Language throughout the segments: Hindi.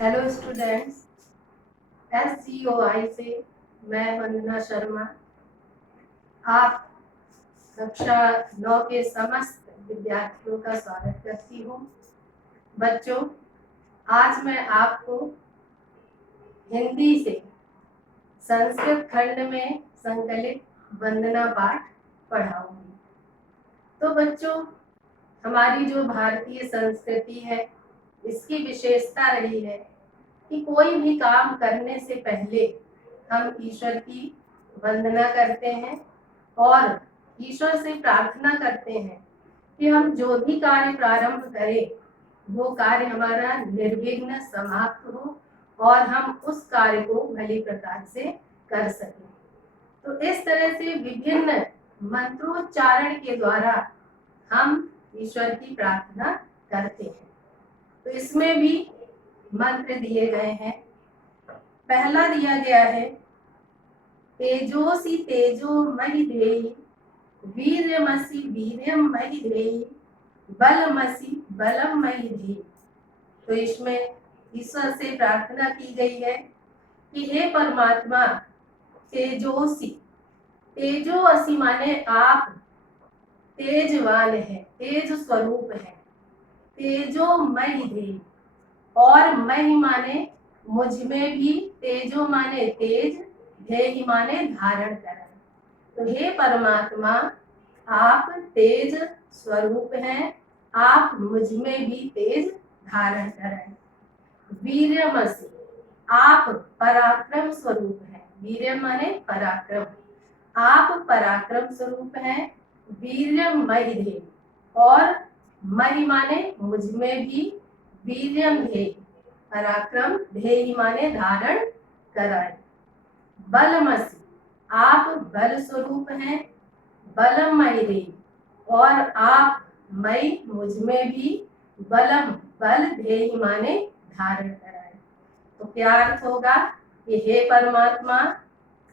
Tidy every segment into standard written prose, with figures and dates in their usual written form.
हेलो स्टूडेंट्स, SGOI से मैं वंदना शर्मा आप कक्षा 9 के समस्त विद्यार्थियों का स्वागत करती हूँ। बच्चों, आज मैं आपको हिंदी से संस्कृत खंड में संकलित वंदना पाठ पढ़ाऊंगी। तो बच्चों, हमारी जो भारतीय संस्कृति है, इसकी विशेषता रही है कि कोई भी काम करने से पहले हम ईश्वर की वंदना करते हैं और ईश्वर से प्रार्थना करते हैं कि हम जो भी कार्य प्रारंभ करें वो कार्य हमारा निर्विघ्न समाप्त हो और हम उस कार्य को भली प्रकार से कर सकें। तो इस तरह से विभिन्न मंत्रोच्चारण के द्वारा हम ईश्वर की प्रार्थना करते हैं। तो इसमें भी मंत्र दिए गए हैं। पहला दिया गया है, तेजोसी तेजोमयि देहि, वीर्यमसि वीर्यमयि देहि, बलमसि बलमयि देहि। तो इसमें ईश्वर से प्रार्थना की गई है कि हे परमात्मा, तेजोसी, तेजो असी माने आप तेजवान है, तेज स्वरूप है। तेजोमयि देहि, और महि माने मुझ में भी, तेजो माने तेज, धेहि माने धारण करना। तो हे परमात्मा, आप तेज स्वरूप हैं, आप मुझ में भी तेज धारण करें। वीर्यमसि, आप पराक्रम स्वरूप हैं। वीर्य माने पराक्रम, आप पराक्रम स्वरूप हैं। वीर्यमयि देहि, और महि माने मुझ में भी, वीर्यम देहि पराक्रम, धेहि माने धारण कराए। बलमसि, आप बल स्वरूप हैं। बलमयि देहि, और आप मई मुझ में भी, बलम बल, धेहि माने धारण कराए। तो क्या अर्थ होगा कि हे परमात्मा,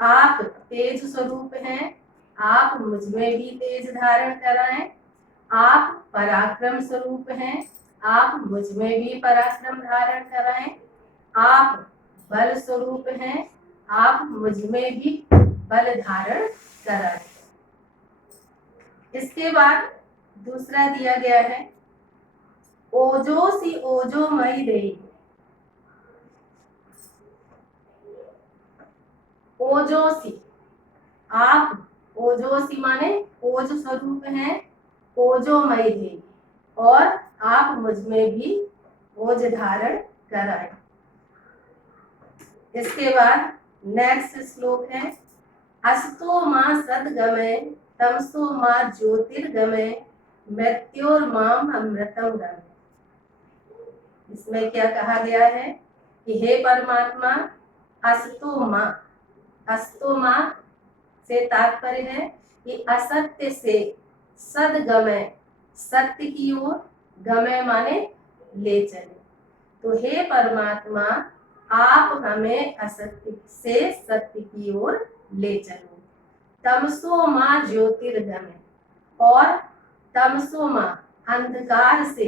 आप तेज स्वरूप हैं, आप मुझ में भी तेज धारण कराएं। आप पराक्रम स्वरूप हैं, आप मुझ में भी पराक्रम धारण कराएं। आप बल स्वरूप हैं, आप मुझ में भी बल धारण कराएं। इसके बाद दूसरा दिया गया है, ओजोसी ओजोमयि देहि। ओजोसी, आप ओजोसी माने ओज स्वरूप हैं। ओजोमयि देहि, और आप मुझ में भी ओज धारण कराए। इसके बाद नेक्स्ट श्लोक है, अस्तो मां सद्गमय, तमसो मां ज्योतिर्गमय, मृत्योर्माम अमृतम गमय। इसमें क्या कहा गया है कि हे परमात्मा, अस्तो मां, अस्तो मां से तात्पर्य है कि असत्य से सद्गमय, सत्य की ओर, गमय माने ले चले। तो हे परमात्मा, आप हमें असत्य से सत्य की ओर ले चलो। तमसो मां ज्योतिर्गमय, और तमसो मां अंधकार से,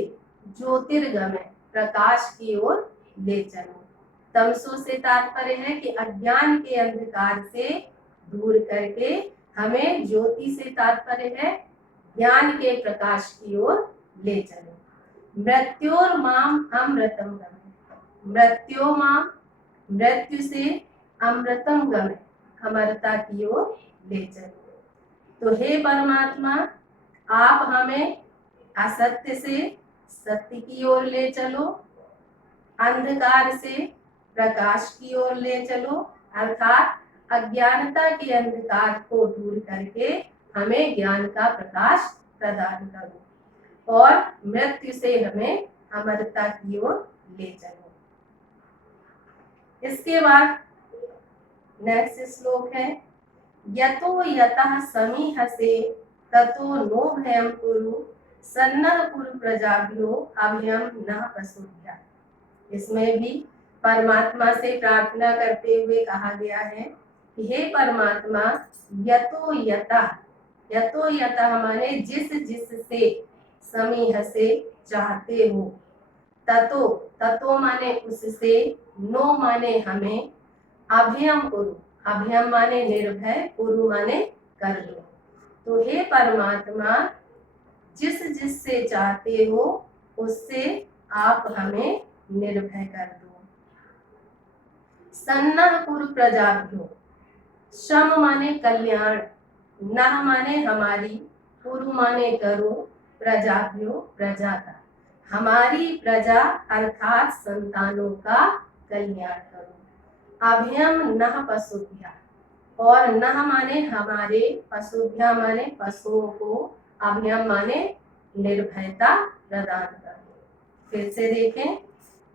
ज्योतिर्गमय प्रकाश की ओर ले चलो। तमसो से तात्पर्य है कि अज्ञान के अंधकार से दूर करके हमें, ज्योति से तात्पर्य है ज्ञान के प्रकाश की ओर ले चलो। मृत्योर माम अमृतम गमय, मृत्यो माम, मृत्यु से, अमृतम गमय अमरता की ओर ले चलो। तो हे परमात्मा, आप हमें असत्य से सत्य की ओर ले चलो, अंधकार से प्रकाश की ओर ले चलो, अर्थात अज्ञानता के अंधकार को दूर करके हमें ज्ञान का प्रकाश प्रदान करो, और मृत्यु से हमें अमरता की ओर ले चलो। इसके बाद नेक्स्ट श्लोक है, यतो यतः समीहसे, ततो नो भयं कुरु, सन्नः कुरु प्रजाभ्यो अभयं न प्रसूभ्या। इसमें भी परमात्मा से प्रार्थना करते हुए कहा गया है कि हे परमात्मा, यतो यतः, यतो यतः माने जिस जिस से, समीह से चाहते हो, ततो, ततो माने उससे, नो माने हमें, अभयम कुरु, अभयम माने निर्भय, कुरु माने कर दो। तो हे परमात्मा, जिस जिससे चाहते हो उससे आप हमें निर्भय कर दो। सन्नह कुरु प्रजाभ्यो, शम माने कल्याण, नह माने हमारी, कुरु माने करो, प्रजाभ्यो प्रजा का, हमारी प्रजा अर्थात संतानों का कल्याण करो। अभयम नह पशुभ्या, और नह माने हमारे, पशुभ्या माने पशुओं को, अभयम माने निर्भयता प्रदान करो। फिर से देखें,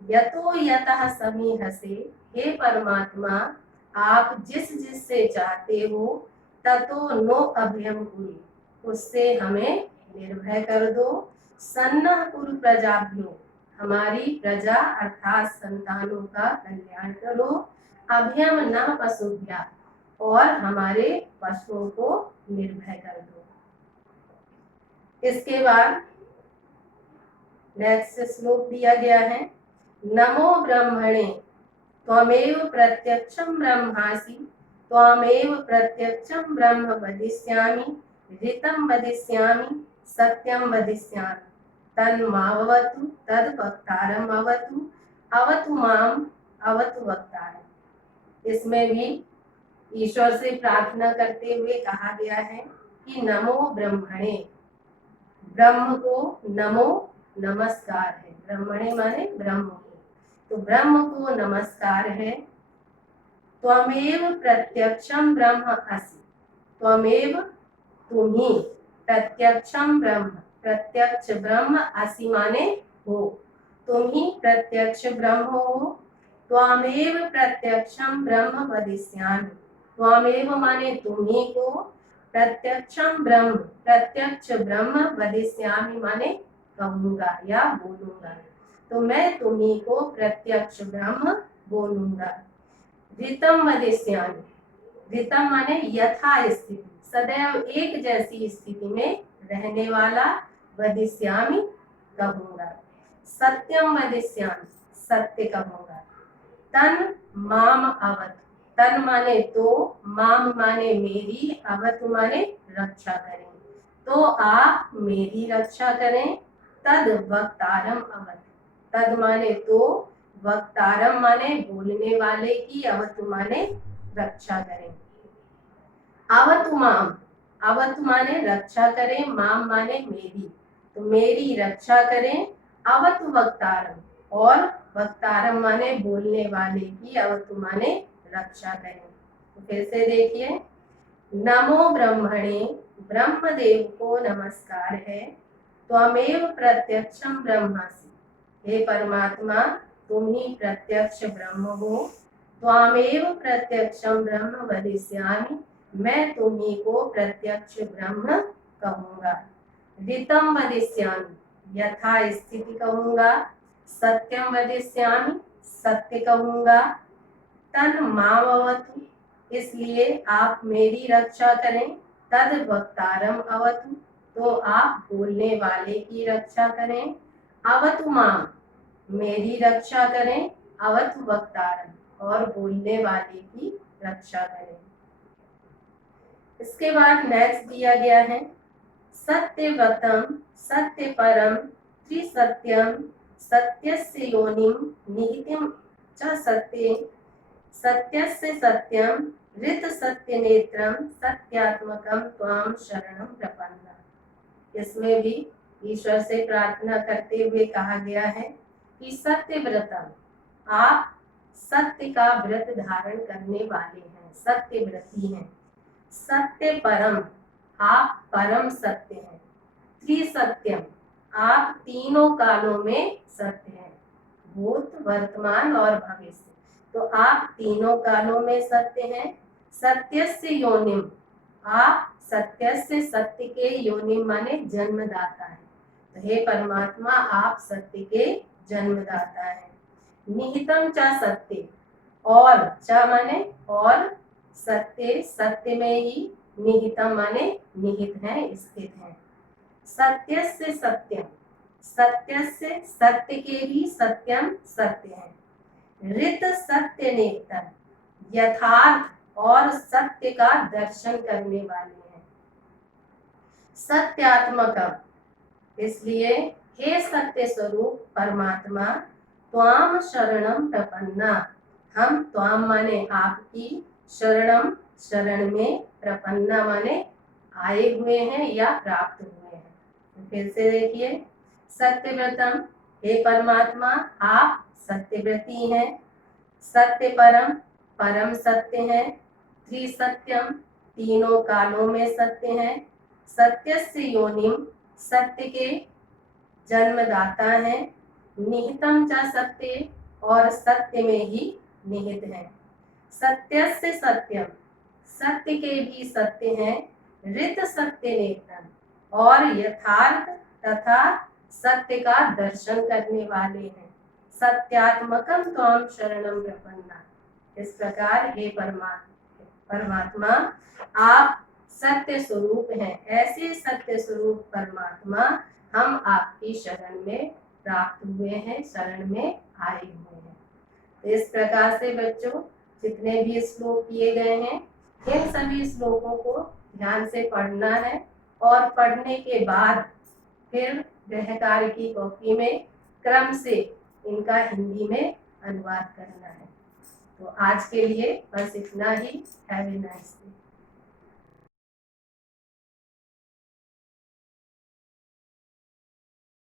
यतो यतः समीहसे, हे परमात्मा आप जिस जिससे चाहते हो, ततो नो अभयम कुरु, उससे हमें निर्भय कर दो। सन्नह कुरु प्रजाभ्यो, हमारी प्रजा अर्थात संतानों का कल्याण करो। अभयम न पशुभ्या, और हमारे पशुओं को निर्भय कर दो। इसके बाद नेक्स्ट श्लोक दिया गया है, नमो ब्रह्मणे त्वमेव प्रत्यक्षं ब्रह्मासि, त्वमेव प्रत्यक्षं ब्रह्म वदिष्यामि, ऋतं वदिष्यामि, सत्यं वदिष्यामि, तन्मावतु तद् वक्तारम् अवतु, अवतु माम अवतु वक्तारम्। इसमें भी ईश्वर से प्रार्थना करते हुए कहा गया है कि नमो ब्रह्मणे, ब्रह्म को नमो नमस्कार है, ब्रह्मणे माने ब्रह्म को, तो ब्रह्म को नमस्कार है। त्वमेव प्रत्यक्षम ब्रह्म असि, त्वमेव तुम्ही, प्रत्यक्षम ब्रह्म, प्रत्यक्ष ब्रह्म, असि माने हो, तुम ही प्रत्यक्ष ब्रह्म हो। त्वमेव प्रत्यक्षम ब्रह्म वदिष्यामि, त्वमेव माने तुम्ही को, प्रत्यक्षम ब्रह्म, प्रत्यक्ष ब्रह्म, वदिष्यामि माने कहूंगा या बोलूंगा, तो मैं तुम्ही को प्रत्यक्ष ब्रह्म बोलूंगा। ऋतम वदिष्यामि, ऋतम माने यथा स्थिति, सदैव एक जैसी स्थिति में रहने वाला, वदिष्यामि कहूंगा। सत्यम वदिष्यामि, सत्य कहूंगा। तन माम अवतु, तन माने तो, माम माने मेरी, अवतु माने रक्षा करें, तो आप मेरी रक्षा करें। तद वक्तारम अवतु, तद माने तो, वक्तारम माने बोलने वाले की, अवतु माने रक्षा करें। अवतु माम, अवतु माने रक्षा करें, माम माने मेरी, तो मेरी रक्षा करें। अवतु वक्तारम, और वक्तारम माने बोलने वाले की, अवतु माने रक्षा करें। तो फिर से देखिए, नमो ब्रह्मणे, ब्रह्मदेव को नमस्कार है। त्वमेव प्रत्यक्षम ब्रह्मासि, हे परमात्मा तुम ही प्रत्यक्ष ब्रह्म हो। त्वमेव प्रत्यक्षम ब्रह्म वदिष्यामि, मैं तुम्ही को प्रत्यक्ष ब्रह्म कहूंगा। ऋतम वदिष्यामि, यथा स्थिति कहूंगा। सत्यम वदिष्यामि, सत्य कहूंगा। तन मामवतु, इसलिए आप मेरी रक्षा करें। तद वक्तारम अवतु, तो आप बोलने वाले की रक्षा करें। अवतु माम, मेरी रक्षा करें। अवतु वक्तारम, और बोलने वाले की रक्षा करें। इसके बाद नेक्स्ट दिया गया है, सत्यवतम सत्य परम त्रिसत्यम, सत्यस्य योनिम निहितम च सत्ये, सत्यस्य सत्यम ऋत सत्य नेत्रम, सत्यात्मकम त्वाम शरणम प्रपन्ना। इसमें भी ईश्वर से प्रार्थना करते हुए कहा गया है कि सत्य व्रतम, आप सत्य का व्रत धारण करने वाले हैं, सत्य व्रती हैं। सत्य परम, आप परम सत्य हैं। त्रिसत्यम, आप तीनों कालों में सत्य हैं, भूत वर्तमान और भविष्य, तो आप तीनों कालों में सत्य हैं। सत्यस्य योनिम, आप सत्यस्य, सत्य के, योनिम माने जन्मदाता है, तो हे परमात्मा आप सत्य के जन्मदाता हैं। निहितम च सत्य, और च माने और, सत्य, सत्य में ही, निहितम माने निहित है, स्थित है। सत्यस्य सत्यम, सत्यस्य, सत्य के भी सत्यम सत्य है। ऋत सत्य नेतन, यथार्थ और सत्य का दर्शन करने वाले हैं। सत्यात्मकम, इसलिए हे सत्य स्वरूप परमात्मा, त्वाम शरणम प्रपन्ना, हम त्वाम माने आपकी, शरणम शरण में, प्रपन्ना माने आए हुए हैं या प्राप्त हुए हैं। तो फिर से देखिए, सत्यव्रतम, हे परमात्मा आप सत्यव्रती हैं। सत्य परम, परम सत्य है। त्रिसत्यम, तीनों कालों में सत्य है। सत्यस्य योनिम, सत्य के जन्मदाता है। निहितम च सत्य, और सत्य में ही निहित है। सत्यस्य सत्यम, सत्य के भी सत्य हैं। ऋत सत्य नेतन, और यथार्थ तथा सत्य का दर्शन करने वाले हैं। सत्यात्मकम त्वाम शरणम प्रपन्ना, इस प्रकार हे परमात्मा आप सत्य स्वरूप हैं। ऐसे सत्य स्वरूप परमात्मा हम आपकी शरण में प्राप्त हुए हैं, शरण में आए हुए हैं। इस प्रकार से बच्चों जितने भी श्लोक किए गए हैं, इन सभी श्लोकों को ध्यान से पढ़ना है, और पढ़ने के बाद फिर गृहकार्य की कॉपी में क्रम से इनका हिंदी में अनुवाद करना है। तो आज के लिए बस इतना ही। Have a nice day.